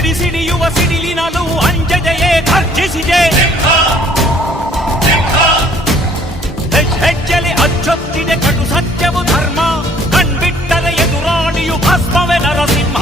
ಸಿಡಿಯುವ ಸಿಡಿಲಿನಲು ಅಂಜದೆಯೇ ಗರ್ಜಿಸಿದೆ. ಹೆಜ್ಜೆಲೆ ಅಚ್ಚೊತ್ತಿದೆ ಕಟು ಸತ್ಯವು ಧರ್ಮ, ಕಣ್ಬಿಟ್ಟರೆ ಎದುರಾಳಿಯು ಭಸ್ಮವೇ ನರಸಿಂಹ.